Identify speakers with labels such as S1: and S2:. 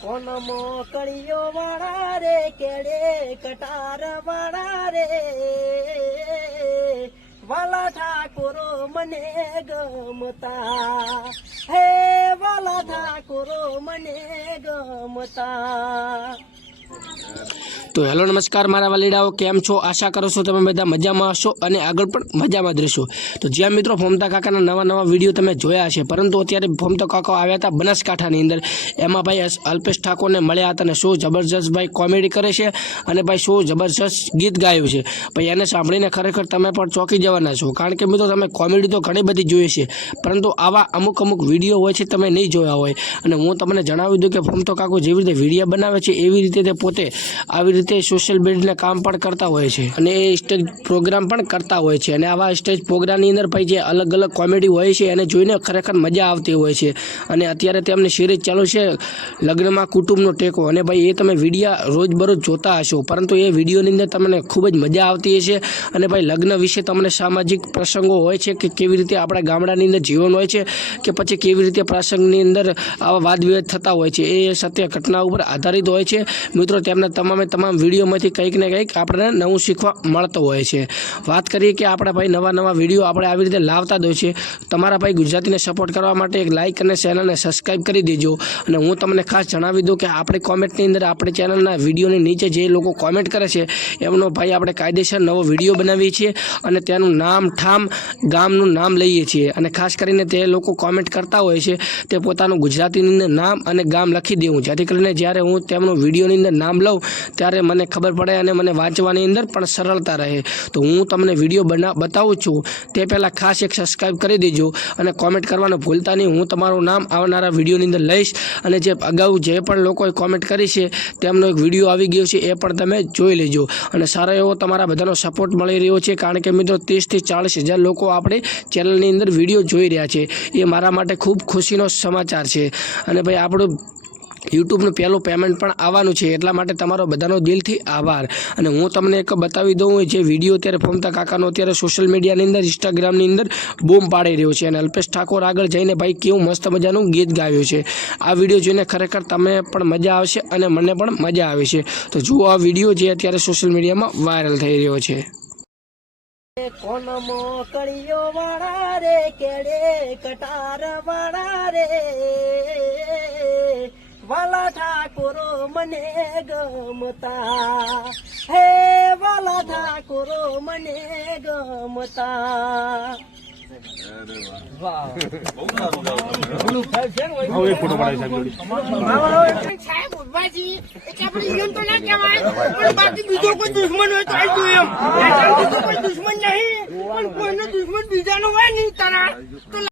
S1: કોન મોકળીઓ વાળા રે કેડે કટાર વાળા રે. વાલા ઠાકોરો મને ગમતા. હે વાલા ઠાકોરો મને ગમતા.
S2: તો હેલો, નમસ્કાર મારા વાલીડાઓ, કેમ છો? આશા કરો છો તમે બધા મજામાં હશો અને આગળ પણ મજામાં જ રહેશો. તો જ્યાં મિત્રો ફોમતા કાકાના નવા નવા વીડિયો તમે જોયા હશે, પરંતુ અત્યારે ફોમતા કાકા આવ્યા હતા બનાસકાંઠાની અંદર. એમાં ભાઈ અલ્પેશ ઠાકોરને મળ્યા હતા અને શું જબરજસ્ત ભાઈ કોમેડી કરે છે અને ભાઈ શું જબરજસ્ત ગીત ગાયું છે. ભાઈ એને સાંભળીને ખરેખર તમે પણ ચોંકી જવાના છો. કારણ કે મિત્રો તમે કોમેડી તો ઘણી બધી જોઈએ છે પરંતુ આવા અમુક અમુક વીડિયો હોય છે તમે નહીં જોયા હોય. અને હું તમને જણાવી દઉં કે ફોમતો કાકો જેવી રીતે વીડિયો બનાવે છે, એવી રીતે તે પોતે આવી રીતે સોશિયલ મીડિયાના કામ પણ કરતા હોય છે. અને એ સ્ટેજ પ્રોગ્રામ પણ કરતા હોય છે. અને આવા સ્ટેજ પ્રોગ્રામની અંદર ભાઈ જે અલગ અલગ કોમેડી હોય છે, એને જોઈને ખરેખર મજા આવતી હોય છે. અને અત્યારે તેમની સિરીઝ ચાલુ છે, લગ્નમાં કુટુંબનો ટેકો. અને ભાઈ એ તમે વિડીયા રોજબરોજ જોતા હશો. પરંતુ એ વિડીયોની અંદર તમને ખૂબ જ મજા આવતી હશે. અને ભાઈ લગ્ન વિશે તમને સામાજિક પ્રસંગો હોય છે કે કેવી રીતે આપણા ગામડાની અંદર જીવન હોય છે કે પછી કેવી રીતે પ્રસંગની અંદર આવા વાદ વિવાદ થતા હોય છે. એ સત્ય ઘટના ઉપર આધારિત હોય છે. મિત્રો, તેમના તમામે તમામ વિડીયોમાંથી કંઈક ને કંઈક આપણને નવું શીખવા મળતું હોય છે. વાત કરીએ કે આપણા ભાઈ નવા નવા વીડિયો આપણે આવી રીતે લાવતા જ હોય છે. તમારા ભાઈ ગુજરાતીને સપોર્ટ કરવા માટે એક લાઇક અને ચેનલને સબસ્ક્રાઈબ કરી દેજો. અને હું તમને ખાસ જણાવી દઉં કે આપણે કોમેન્ટની અંદર આપણે ચેનલના વિડીયોની નીચે જે લોકો કોમેન્ટ કરે છે, એમનો ભાઈ આપણે કાયદેસર નવો વીડિયો બનાવીએ છીએ અને તેનું નામ ઠામ ગામનું નામ લઈએ છીએ. અને ખાસ કરીને તે લોકો કોમેન્ટ કરતા હોય છે, તે પોતાનું ગુજરાતીની અંદર નામ અને ગામ લખી દેવું. જેથી કરીને જ્યારે હું તેમનું વિડીયોની અંદર નામ લઉં, ત્યારે મને ખબર પડે અને મને વાંચવાની અંદર પણ સરળતા રહે. તો હું તમને વીડિયો બના, બતાવું છું. તે પહેલાં ખાસ એક સબસ્ક્રાઈબ કરી દેજો અને કોમેન્ટ કરવાનું ભૂલતા નહીં. હું તમારું નામ આવનારા વિડીયોની અંદર લઈશ અને જે અગાઉ જે પણ લોકોએ કોમેન્ટ કરી છે, તેમનો એક વીડિયો આવી ગયો છે, એ પણ તમે જોઈ લેજો. અને સારો એવો તમારા બધાનો સપોર્ટ મળી રહ્યો છે, કારણ કે મિત્રો ત્રીસથી ચાળીસ હજાર લોકો આપણે ચેનલની અંદર વીડિયો જોઈ રહ્યા છે. એ મારા માટે ખૂબ ખુશીનો સમાચાર છે. અને ભાઈ, આપણું યુટ્યુબનું પહેલું પેમેન્ટ પણ આવવાનું છે, એટલા માટે તમારો બધાનો દિલથી આભાર. અને હું તમને એક બતાવી દઉં જે વીડિયો અત્યારે ફોમતા કાકાનો અત્યારે સોશિયલ મીડિયાની અંદર ઇન્સ્ટાગ્રામની અંદર બૂમ પાડી રહ્યો છે. અને અલ્પેશ ઠાકોર આગળ જઈને ભાઈ કેવું મસ્ત મજાનું ગીત ગાયું છે. આ વીડિયો જોઈને ખરેખર તમને પણ મજા આવશે અને મને પણ મજા આવે છે. તો જુઓ આ વીડિયો જે અત્યારે સોશિયલ મીડિયામાં વાયરલ થઈ રહ્યો છે.
S1: કોણ મોકળીઓ વાળા રે કેડે કટાર વાળા રે? વાલા ઠાકોરો મને ગમતા. હે વાલા ઠાકોરો મને ગમતા.
S3: દુશ્મન હોય તો આવી એમ એટલે બીજો કોઈ દુશ્મન નહીં પણ કોઈનો દુશ્મન બીજાનો હોય નહીં તારા